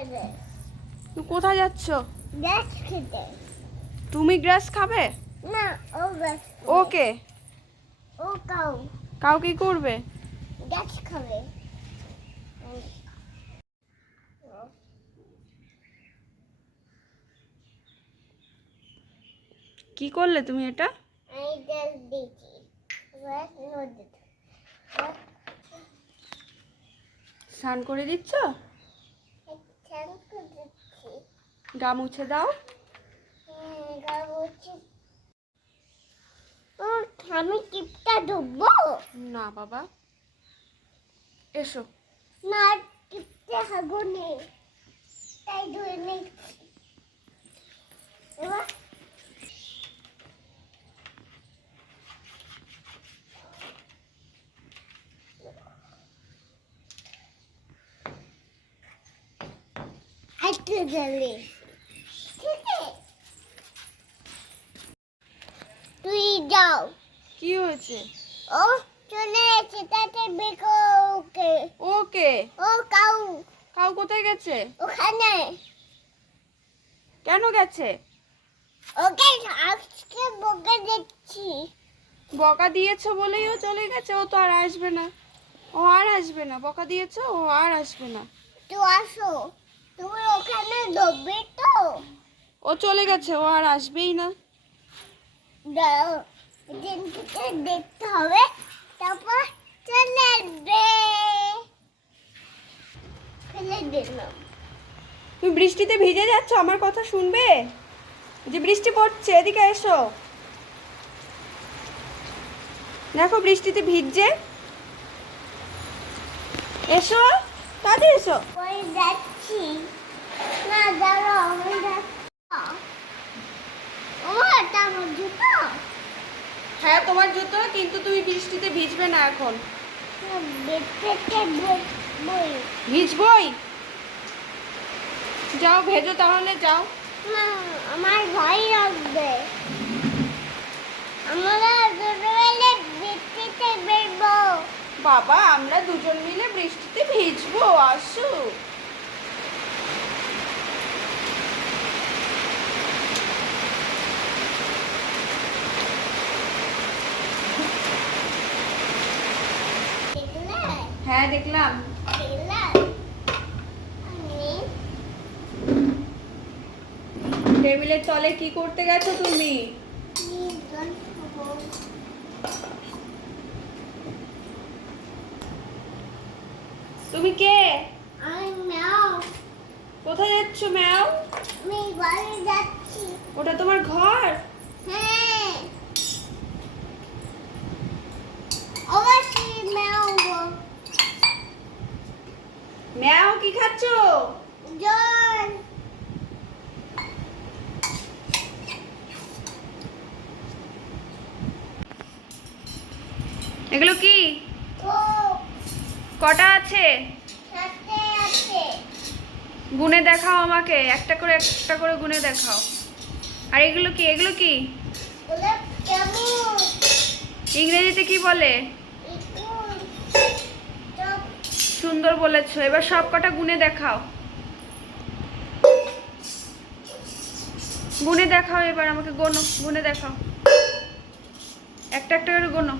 তুমি কোথায় যাচ্ছ? গ্যাস খেতে। তুমি গ্রাস খাবে? না, ও গ্যাস। ওকে। ও কাউ। কাউ কি করবে? গ্যাস খাবে। কি করলে তুমি এটা? আমি গ্যাস দিয়েছি। গ্যাস নদী। স্নান করে দিচ্ছ? স্নান করে দিচ্ছি। গা মুছে দাও। আমি টিপটা ঢুকবো? না বাবা, এসো। না, টিপতে হবে না, তাই ধরে নিচ্ছি। এবার একটু জলে তুই যাও। কি হয়েছে? ও চলে এসে তাতে বেকো। ওকে ওকে। ও কাউ। কাউ কোথায় গেছে? ওখানে। কেন গেছে? ওকে আজকে বকে দিচ্ছি। বকা দিয়েছো বলেই ও চলে গেছে। ও তো আর আসবে না। ও আর আসবে না। বকা দিয়েছো, ও আর আসবে না। তো আসো, তুমি ওখানে ঢুকবে তো? ও চলে গেছে, ও আর আসবেই না। দাও, দিনটিকে দেখতে হবে, তারপর চলে আসবে। ফেলে দিলাম। তুমি বৃষ্টিতে ভিজে যাচ্ছ, আমার কথা শুনবে? যে বৃষ্টি পড়ছে, এদিকে এসো। দেখো বৃষ্টিতে ভিজছে। এসো, তাড়াতাড়ি এসো। ওই যাচ্ছি। না দাঁড়াও, আমি যাচ্ছি। ও এটা আমার জুতো। হ্যাঁ তোমার জুতো, কিন্তু তুমি বৃষ্টিতে ভিজবে না এখন। বেডশিটে বই। ভিজবই। যাও ভেজো তাহলে, যাও। না, আমার ভয় লাগবে। আমরা ছোটবেলায় বৃষ্টিতে বেরবো। বাবা, আমরা দুজন মিলে বৃষ্টিতে ভিজবো, আসো। দেখলে? হ্যাঁ দেখলাম। দেখলে? আমি টেবিলের তলে কি করতে গেছো তুমি? নির্জন হবো। তুমি কে? আমি ম্যাও। কোথায় যাচ্ছ ম্যাও? আমি বাড়ি যাচ্ছি। ওটা তোমার ঘর? হ্যাঁ, অবশ্যই ম্যাও গো। ম্যাও কি খাচ্ছ? জল। এগুলো কি? ও কটা আছে? সাথে আছে। গুনে দেখাও আমাকে, একটা করে গুনে দেখাও। আর এগুলো কি? এগুলো কি? ওটা কেমন? ইংরেজিতে কি বলে? ইকুল। চপ। সুন্দর বলেছো। এবার সব কটা গুনে দেখাও। গুনে দেখাও এবার আমাকে, গোনো, গুনে দেখাও। একটা একটা করে গোনো।